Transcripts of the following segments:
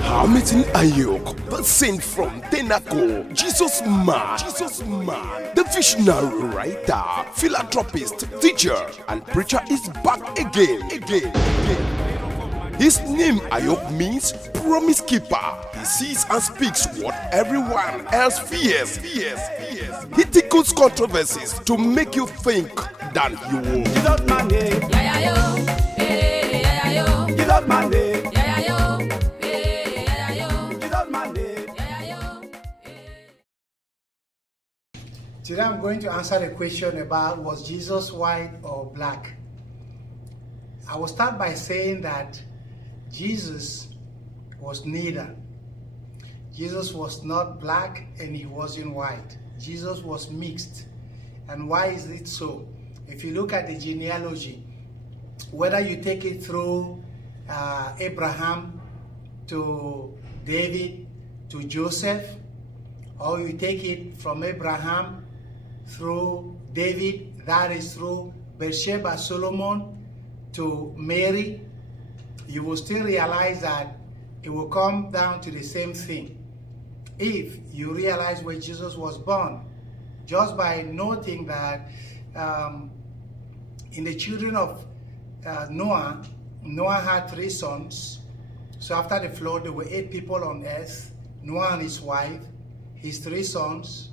Hamilton Ayok, the saint from Tenaco, Jesus Man, the visionary writer, philanthropist, teacher, and preacher is back again. His name Ayok means promise keeper. He sees and speaks what everyone else fears. He tickles controversies to make you think than you will. Jesus Monday, Jesus Monday, Jesus Monday. Today I'm going to answer the question about was Jesus white or black. I will start by saying that Jesus was neither. Jesus was not black and he wasn't white. Jesus was mixed. And why is it so? If you look at the genealogy, whether you take it through Abraham to David to Joseph, or you take it from Abraham through David, that is through Bathsheba, Solomon, to Mary, you will still realize that it will come down to the same thing. If you realize where Jesus was born, just by noting that in the children of Noah had 3 sons. So after the flood, there were 8 people on earth, Noah and his wife, his 3 sons,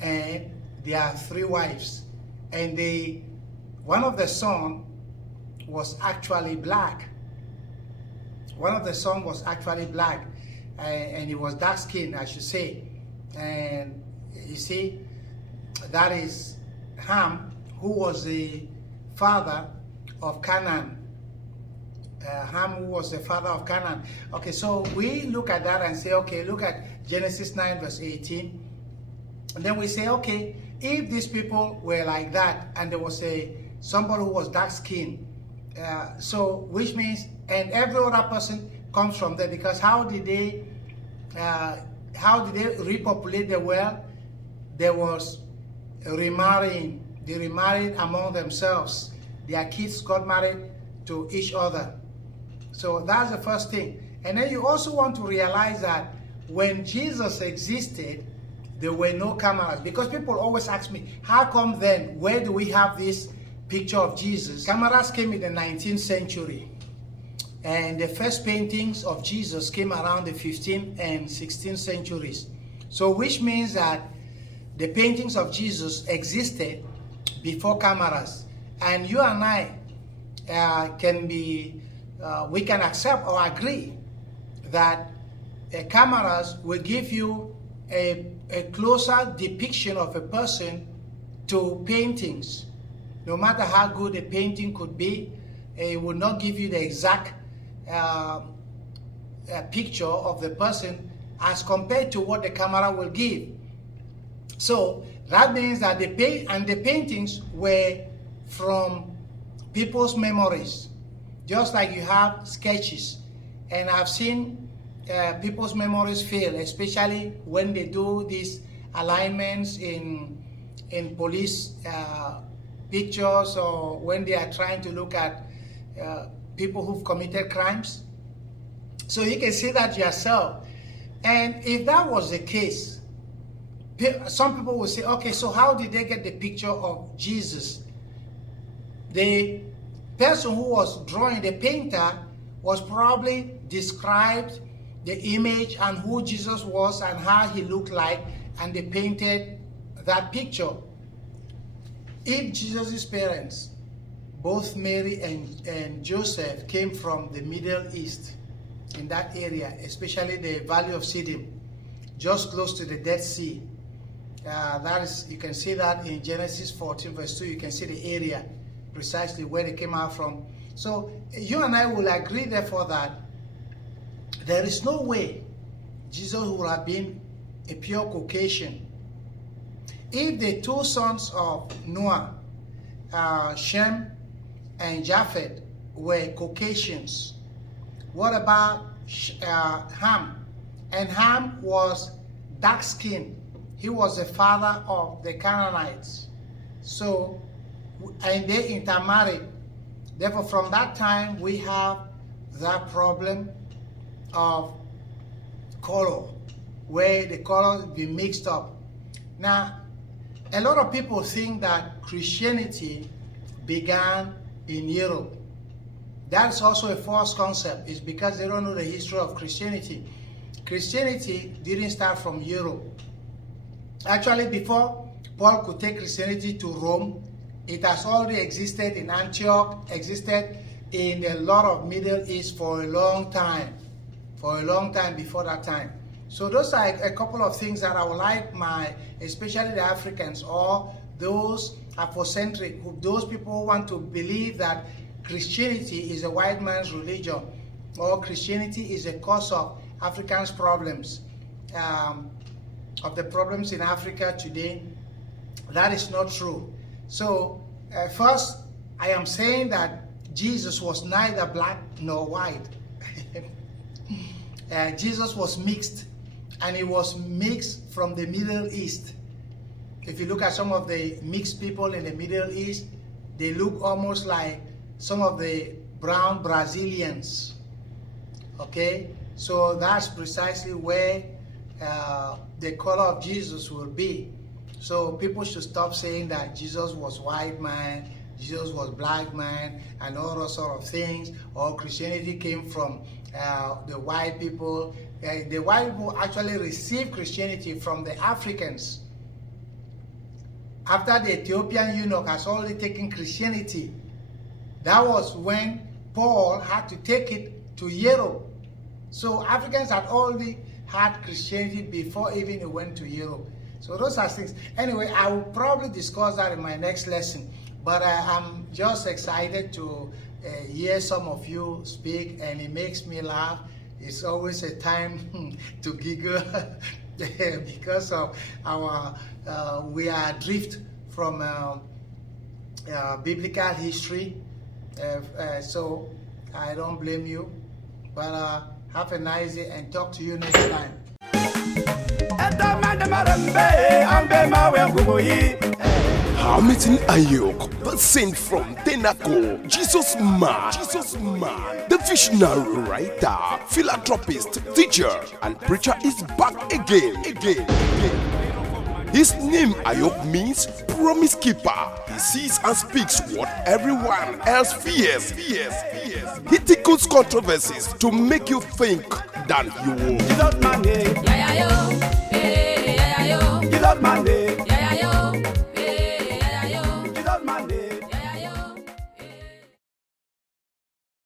and their 3 wives. And one of the sons was actually black. One of the sons was actually black, and he was dark skinned, I should say. And you see, that is Ham, who was the father of Canaan. Ham, who was the father of Canaan. Okay, so we look at that and say, okay, look at Genesis 9 verse 18. And then we say, okay, if these people were like that, and there was somebody who was dark skinned, so which means, and every other person comes from there, because how did they repopulate the world? There was remarrying. They remarried among themselves. Their kids got married to each other. So that's the first thing. And then you also want to realize that when Jesus existed, there were no cameras, because people always ask me, how come then, where do we have this picture of Jesus? Cameras came in the 19th century, and the first paintings of Jesus came around the 15th and 16th centuries. So which means that the paintings of Jesus existed before cameras, and you and I we can accept or agree that cameras will give you a closer depiction of a person to paintings. No matter how good a painting could be, it will not give you the exact picture of the person as compared to what the camera will give. So that means that the paintings were from people's memories, just like you have sketches. And I've seen people's memories fail, especially when they do these alignments in police pictures, or when they are trying to look at people who've committed crimes. So you can see that yourself. And if that was the case, some people will say, okay, so how did they get the picture of Jesus? The person who was drawing, the painter, was probably described the image and who Jesus was and how he looked like, and they painted that picture. If Jesus' parents, both Mary and Joseph, came from the Middle East, in that area, especially the Valley of Siddim, just close to the Dead Sea, that is, you can see that in Genesis 14 verse 2, you can see the area precisely where they came out from. So you and I will agree therefore that there is no way Jesus would have been a pure Caucasian. If the 2 sons of Noah, Shem and Japheth, were Caucasians, what about Ham? And Ham was dark-skinned. He was the father of the Canaanites. So, and they intermarried. Therefore, from that time, we have that problem of color, where the colors be mixed up. Now, a lot of people think that Christianity began in Europe. That's also a false concept. It's because they don't know the history of Christianity. Christianity didn't start from Europe. Actually, before Paul could take Christianity to Rome, it has already existed in Antioch, existed in a lot of Middle East for a long time before that time. So those are a couple of things that I would like especially the Africans or those Afrocentric, those people who want to believe that Christianity is a white man's religion or Christianity is a cause of Africans' problems, of the problems in Africa today. That is not true. So first, I am saying that Jesus was neither black nor white. Jesus was mixed, and he was mixed from the Middle East. If you look at some of the mixed people in the Middle East, they look almost like some of the brown Brazilians. Okay, so that's precisely where the color of Jesus will be. So people should stop saying that Jesus was white man, Jesus was black man, and all those sort of things, or Christianity came from the white people. The white people actually received Christianity from the Africans. After the Ethiopian eunuch has already taken Christianity, that was when Paul had to take it to Europe. So Africans had already had Christianity before even it went to Europe. So those are things. Anyway, I will probably discuss that in my next lesson. But I'm just excited to hear some of you speak, and it makes me laugh. It's always a time to giggle because of our we are adrift from biblical history. So I don't blame you. But have a nice day and talk to you next time. Hamilton Ayok, the saint from Tenaco, Jesus man, the visionary writer, philanthropist, teacher, and preacher is back again. His name Ayok means promise keeper. He sees and speaks what everyone else fears. He tickles controversies to make you think than you will. Jesus, my name.